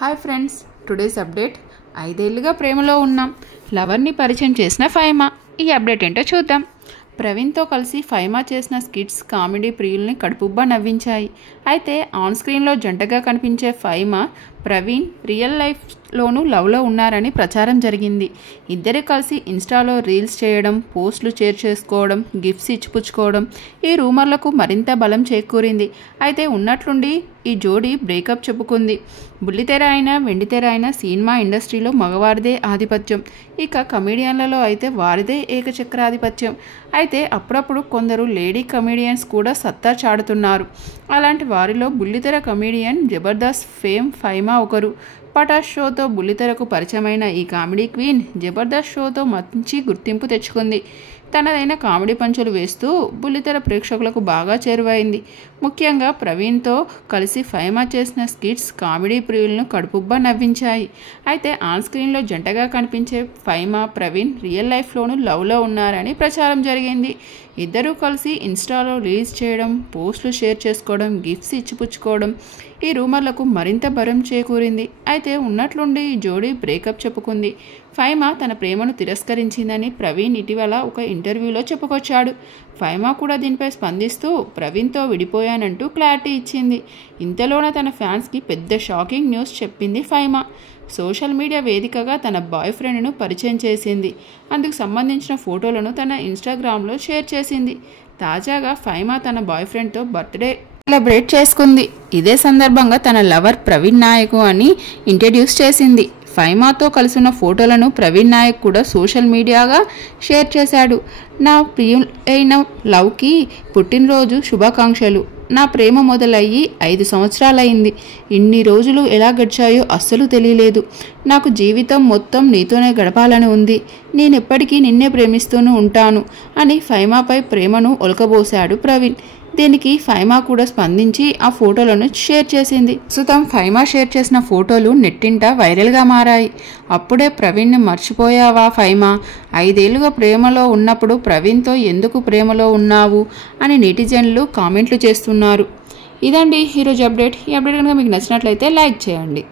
Hi friends, today's update. 5 ఏళ్లుగా ప్రేమలో ఉన్నాం, లవర్ని పరిచయం చేసిన ఫైమా. ఈ అప్డేట్ ఏంటో చూద్దాం. ప్రవీణ్తో కలిసి ఫైమా చేసిన స్కిట్స్ కామెడీ ప్రియుల్ని కడుపుబ్బా నవ్వించాయి. అయితే ఆన్ స్క్రీన్లో జంటగా కనిపించే ఫైమా, ప్రవీణ్ రియల్ లైఫ్లోనూ లవ్లో ఉన్నారని ప్రచారం జరిగింది. ఇద్దరు కలిసి ఇన్స్టాలో రీల్స్ చేయడం, పోస్టులు షేర్ చేసుకోవడం, గిఫ్ట్స్ ఇచ్చిపుచ్చుకోవడం ఈ రూమర్లకు మరింత బలం చేకూరింది. అయితే ఉన్నట్లుండి ఈ జోడీ బ్రేకప్ చెప్పుకుంది. బుల్లితెర అయినా వెండితెర అయినా సినిమా ఇండస్ట్రీలో మగవారిదే ఆధిపత్యం, ఇక కమెడియన్లలో అయితే వారిదే ఏకచక్రాధిపత్యం. అయితే అప్పుడప్పుడు కొందరు లేడీ కమెడియన్స్ కూడా సత్తా చాటుతున్నారు. అలాంటి వారిలో బుల్లితెర కమెడియన్ జబర్దస్త్ ఫేమ్ ఫైమా ఒకరు. పటాస్ షోతో బుల్లితెరకు పరిచయమైన ఈ కామెడీ క్వీన్ జబర్దస్త్ షోతో మంచి గుర్తింపు తెచ్చుకుంది. తనదైన కామెడీ పంచులు వేస్తూ బుల్లితెర ప్రేక్షకులకు బాగా చేరువైంది. ముఖ్యంగా ప్రవీణ్తో కలిసి ఫైమా చేసిన స్కిట్స్ కామెడీ ప్రియులను కడుపుబ్బా నవ్వించాయి. అయితే ఆన్ స్క్రీన్లో జంటగా కనిపించే ఫైమా, ప్రవీణ్ రియల్ లైఫ్లోనూ లవ్లో ఉన్నారని ప్రచారం జరిగింది. ఇద్దరూ కలిసి ఇన్స్టాలో రీల్స్ చేయడం, పోస్టులు షేర్ చేసుకోవడం, గిఫ్ట్స్ ఇచ్చిపుచ్చుకోవడం ఈ రూమర్లకు మరింత బలం చేకూరింది. అయితే ఉన్నట్లుండి ఈ జోడీ బ్రేకప్ చెప్పుకుంది. ఫైమా తన ప్రేమను తిరస్కరించిందని ప్రవీణ్ ఇటీవల ఒక ఇంటర్వ్యూలో చెప్పుకొచ్చాడు. ఫైమా కూడా దీనిపై స్పందిస్తూ ప్రవీణ్తో విడిపోయానంటూ క్లారిటీ ఇచ్చింది. ఇంతలోనే తన ఫ్యాన్స్కి పెద్ద షాకింగ్ న్యూస్ చెప్పింది ఫైమా. సోషల్ మీడియా వేదికగా తన బాయ్ ఫ్రెండ్ను పరిచయం చేసింది. అందుకు సంబంధించిన ఫోటోలను తన ఇన్స్టాగ్రామ్లో షేర్ చేసింది. తాజాగా ఫైమా తన బాయ్ ఫ్రెండ్తో బర్త్డే సెలబ్రేట్ చేసుకుంది. ఇదే సందర్భంగా తన లవర్ ప్రవీణ్ నాయక్ అని ఇంట్రడ్యూస్ చేసింది. ఫైమాతో కలిసిన ఫోటోలను ప్రవీణ్ నాయక్ కూడా సోషల్ మీడియాగా షేర్ చేశాడు. నా ప్రియులైన లవ్కి పుట్టినరోజు శుభాకాంక్షలు. నా ప్రేమ మొదలయ్యి 5 సంవత్సరాలైంది. ఇన్ని రోజులు ఎలా గడిచాయో అస్సలు తెలియలేదు. నాకు జీవితం మొత్తం నీతోనే గడపాలని ఉంది. నేనెప్పటికీ నిన్నే ప్రేమిస్తూనే ఉంటాను అని ఫైమాపై ప్రేమను ఒలకబోశాడు ప్రవీణ్. దీనికి ఫైమా కూడా స్పందించి ఆ ఫోటోలను షేర్ చేసింది. ప్రస్తుతం ఫైమా షేర్ చేసిన ఫోటోలు నెట్టింట వైరల్గా మారాయి. అప్పుడే ప్రవీణ్ని మర్చిపోయావా ఫైమా? 5 ఏళ్లుగా ప్రేమలో ఉన్నప్పుడు ప్రవీణ్తో ఎందుకు ప్రేమలో ఉన్నావు అని నెటిజన్లు కామెంట్లు చేస్తున్నారు. ఇదండి ఈరోజు అప్డేట్. ఈ అప్డేట్ కనుక మీకు నచ్చినట్లయితే లైక్ చేయండి.